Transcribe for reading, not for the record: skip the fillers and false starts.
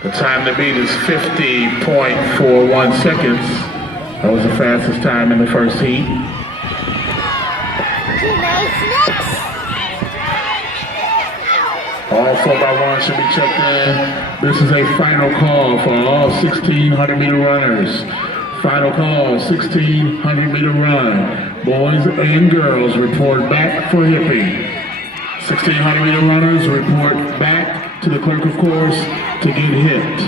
The time to beat is 50.41 seconds. That was the fastest time in the first heat. All 4x1 should be checked in. This is a final call for all 1,600-meter runners. Final call, 1,600-meter run. Boys and girls report back for hippie. 1,600-meter runners report back to the clerk of course to get hit.